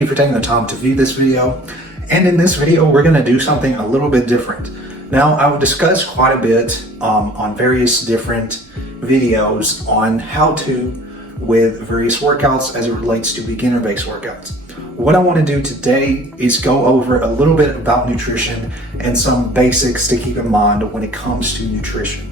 you for taking the time to view this video. And in this video, we're going to do something a little bit different. Now, I will discuss quite a bit on various different videos on how to with various workouts as it relates to beginner-based workouts. What I want to do today is go over a little bit about nutrition and some basics to keep in mind when it comes to nutrition.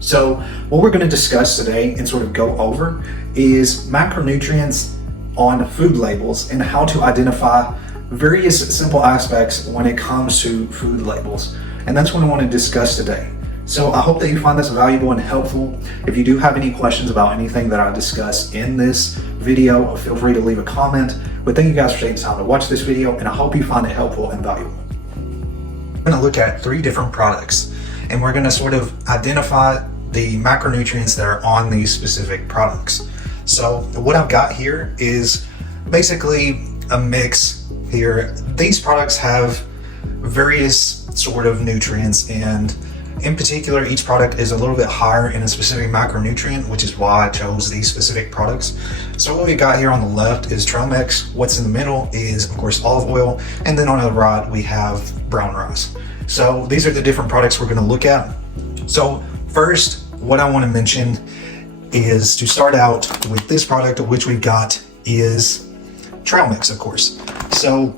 So what we're going to discuss today and sort of go over is macronutrients on food labels and how to identify various simple aspects when it comes to food labels. And that's what I want to discuss today. So I hope that you find this valuable and helpful. If you do have any questions about anything that I discuss in this video, feel free to leave a comment. But thank you guys for taking the time to watch this video, and I hope you find it helpful and valuable. We're going to look at 3 different products, and we're going to sort of identify the macronutrients that are on these specific products. So what I've got here is basically a mix here. These products have various sort of nutrients, and in particular, each product is a little bit higher in a specific macronutrient, which is why I chose these specific products. So what we got here on the left is trail mix. What's in the middle is, of course, olive oil. And then on the right, we have brown rice. So these are the different products we're going to look at. So first, what I want to mention is to start out with this product, which we've got is trail mix, of course. So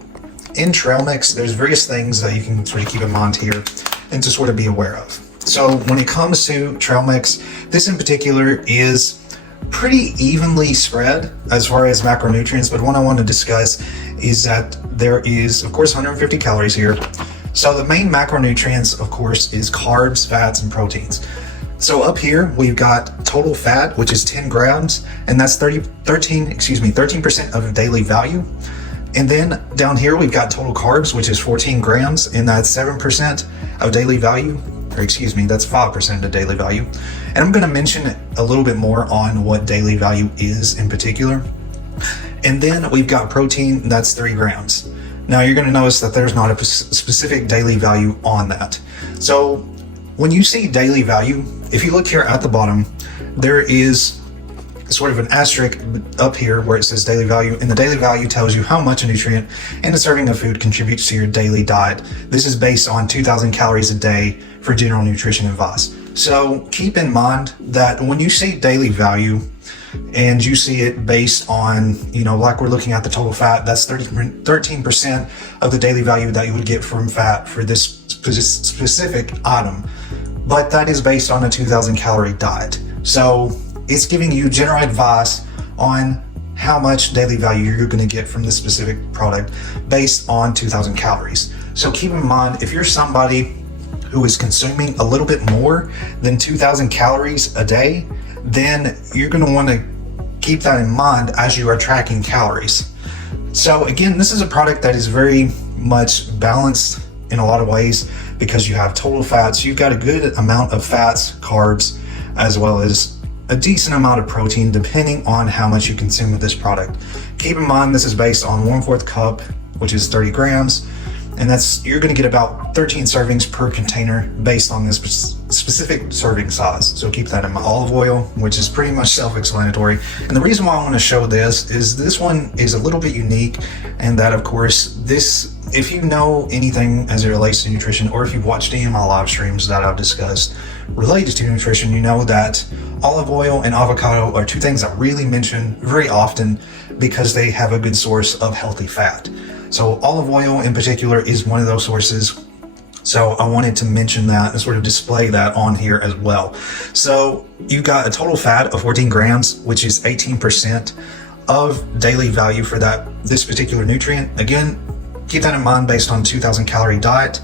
in trail mix, there's various things that you can sort of keep in mind here and to sort of be aware of. So when it comes to trail mix, this in particular is pretty evenly spread as far as macronutrients, but what I want to discuss is that there is, of course, 150 calories here. So the main macronutrients, of course, is carbs, fats, and proteins. So up here, we've got total fat, which is 10 grams, and that's 13% of daily value. And then down here, we've got total carbs, which is 14 grams, and that's 7% of daily value, or excuse me, that's 5% of daily value. And I'm going to mention a little bit more on what daily value is in particular. And then we've got protein, that's 3 grams. Now you're going to notice that there's not a specific daily value on that. So when you see daily value, if you look here at the bottom, there is sort of an asterisk up here where it says daily value, and the daily value tells you how much a nutrient and a serving of food contributes to your daily diet. This is based on 2,000 calories a day for general nutrition advice. So keep in mind that when you see daily value and you see it based on, like we're looking at the total fat, that's 13% of the daily value that you would get from fat for this specific item. But that is based on a 2,000 calorie diet. So it's giving you general advice on how much daily value you're going to get from this specific product based on 2,000 calories. So keep in mind, if you're somebody who is consuming a little bit more than 2,000 calories a day, then you're going to want to keep that in mind as you are tracking calories. So again, this is a product that is very much balanced in a lot of ways because you have total fats. You've got a good amount of fats, carbs, as well as a decent amount of protein depending on how much you consume of this product. Keep in mind this is based on 1/4 cup, which is 30 grams, and you're going to get about 13 servings per container based on this specific serving size. So keep that in mind. Olive oil, which is pretty much self-explanatory. And the reason why I want to show this is this one is a little bit unique, and that of course if you know anything as it relates to nutrition, or if you've watched any of my live streams that I've discussed related to nutrition, you know that olive oil and avocado are 2 things I really mention very often because they have a good source of healthy fat. So olive oil in particular is one of those sources. So I wanted to mention that and sort of display that on here as well. So you've got a total fat of 14 grams, which is 18% of daily value for this particular nutrient. Again, keep that in mind based on 2,000 calorie diet.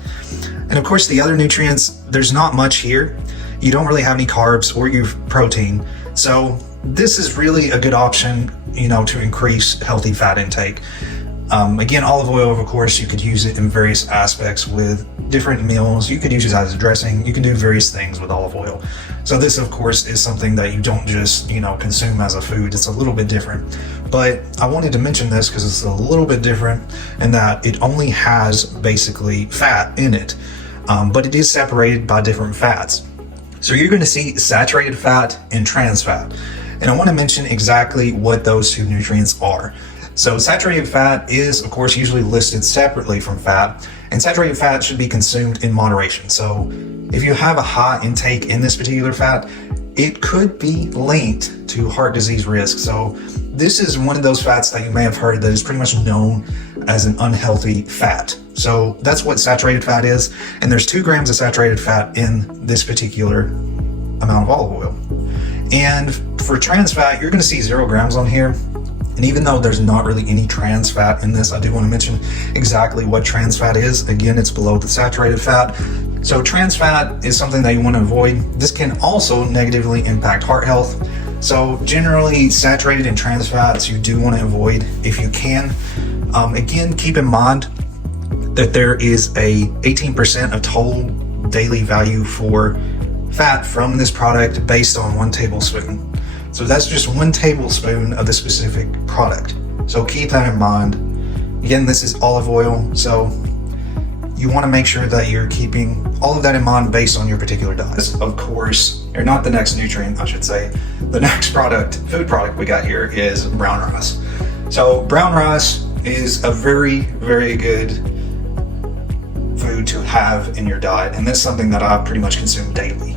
And of course, the other nutrients, there's not much here. You don't really have any carbs or your protein. So this is really a good option, to increase healthy fat intake. Again, olive oil, of course, you could use it in various aspects with different meals. You could use it as a dressing. You can do various things with olive oil. So this, of course, is something that you don't just, consume as a food. It's a little bit different. But I wanted to mention this because it's a little bit different in that it only has basically fat in it, but it is separated by different fats. So you're going to see saturated fat and trans fat. And I want to mention exactly what those 2 nutrients are. So saturated fat is, of course, usually listed separately from fat, and saturated fat should be consumed in moderation. So if you have a high intake in this particular fat, it could be linked to heart disease risk. So this is one of those fats that you may have heard that is pretty much known as an unhealthy fat. So that's what saturated fat is. And there's 2 grams of saturated fat in this particular amount of olive oil. And for trans fat, you're going to see 0 grams on here. And even though there's not really any trans fat in this, I do want to mention exactly what trans fat is. Again, it's below the saturated fat. So trans fat is something that you want to avoid. This can also negatively impact heart health. So generally, saturated and trans fats you do want to avoid if you can. Again, keep in mind that there is a 18% of total daily value for fat from this product based on 1 tablespoon. So that's just 1 tablespoon of the specific product. So keep that in mind. Again, this is olive oil, so you want to make sure that you're keeping all of that in mind based on your particular diet. Of course, or not the next nutrient, I should say. The next food product we got here is brown rice. So brown rice is a very, very good food to have in your diet, and that's something that I pretty much consume daily.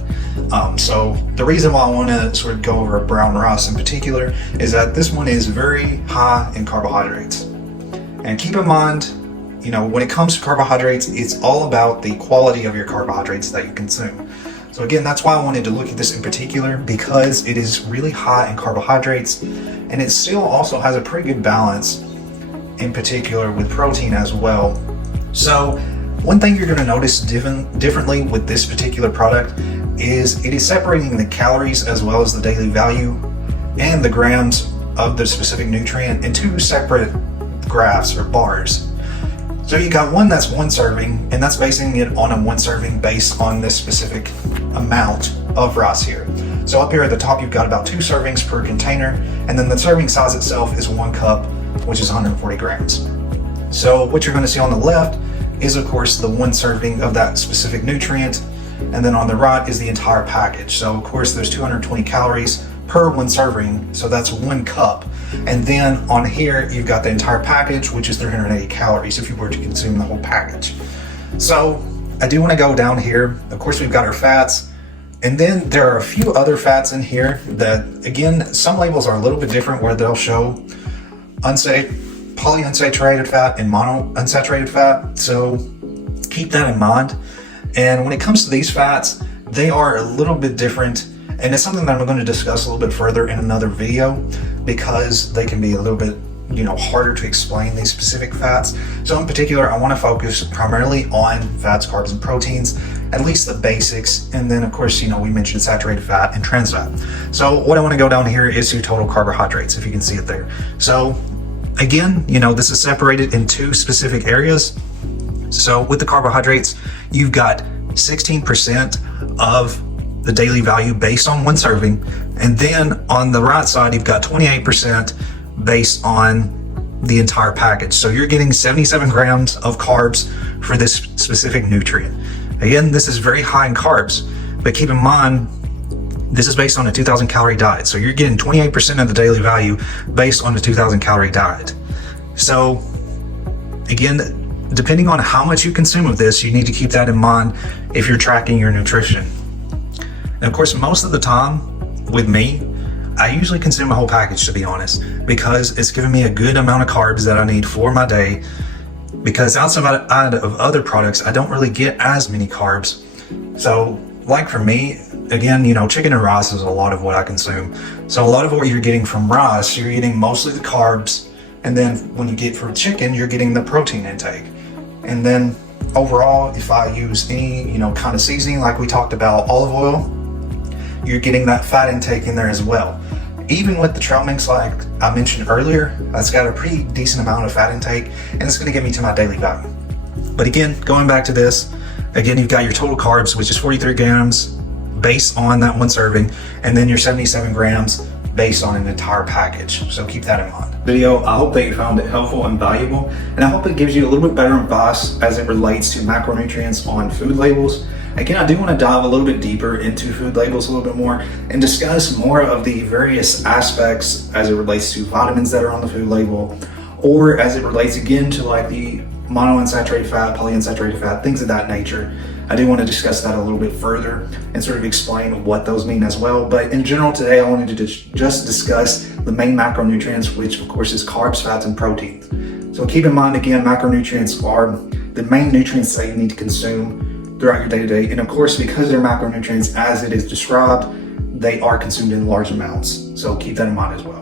So the reason why I want to sort of go over brown rice in particular is that this one is very high in carbohydrates. And keep in mind, when it comes to carbohydrates, it's all about the quality of your carbohydrates that you consume. So again, that's why I wanted to look at this in particular, because it is really high in carbohydrates, and it still also has a pretty good balance, in particular with protein as well. So one thing you're going to notice differently with this particular product is it is separating the calories as well as the daily value and the grams of the specific nutrient in 2 separate graphs or bars. So you got one that's 1 serving, and that's basing it on a 1 serving based on this specific amount of rice here. So up here at the top, you've got about 2 servings per container, and then the serving size itself is 1 cup, which is 140 grams. So what you're going to see on the left is, of course, the 1 serving of that specific nutrient, and then on the right is the entire package. So of course there's 220 calories per 1 serving, so that's 1 cup. And then on here you've got the entire package, which is 380 calories if you were to consume the whole package. So I do want to go down here. Of course, we've got our fats, and then there are a few other fats in here that, again, some labels are a little bit different where they'll show polyunsaturated fat and monounsaturated fat. So keep that in mind. And when it comes to these fats, they are a little bit different, and it's something that I'm going to discuss a little bit further in another video, because they can be a little bit harder to explain, these specific fats. So in particular, I want to focus primarily on fats, carbs, and proteins, at least the basics. And then of course, we mentioned saturated fat and trans fat. So what I want to go down here is to total carbohydrates, if you can see it there. So again, this is separated in 2 specific areas. So with the carbohydrates, you've got 16% of the daily value based on 1 serving. And then on the right side, you've got 28% based on the entire package. So you're getting 77 grams of carbs for this specific nutrient. Again, this is very high in carbs, but keep in mind, this is based on a 2,000 calorie diet. So you're getting 28% of the daily value based on the 2,000 calorie diet. So again, depending on how much you consume of this, you need to keep that in mind if you're tracking your nutrition. And of course, most of the time with me, I usually consume a whole package, to be honest, because it's giving me a good amount of carbs that I need for my day. Because outside of other products, I don't really get as many carbs. So like for me, again, chicken and rice is a lot of what I consume. So a lot of what you're getting from rice, you're getting mostly the carbs. And then when you get for chicken, you're getting the protein intake. And then overall, if I use any, kind of seasoning, like we talked about olive oil, you're getting that fat intake in there as well. Even with the trail mix, like I mentioned earlier, that's got a pretty decent amount of fat intake, and it's going to get me to my daily value. But again, going back to this, again, you've got your total carbs, which is 43 grams based on that 1 serving, and then your 77 grams based on an entire package. So keep that in mind. Video, I hope that you found it helpful and valuable, and I hope it gives you a little bit better advice as it relates to macronutrients on food labels. Again, I do want to dive a little bit deeper into food labels a little bit more and discuss more of the various aspects as it relates to vitamins that are on the food label, or as it relates again to like the monounsaturated fat, polyunsaturated fat, things of that nature. I do want to discuss that a little bit further and sort of explain what those mean as well. But in general today, I wanted to just discuss the main macronutrients, which of course is carbs, fats, and proteins. So keep in mind again, macronutrients are the main nutrients that you need to consume throughout your day-to-day. And of course, because they're macronutrients as it is described, they are consumed in large amounts. So keep that in mind as well.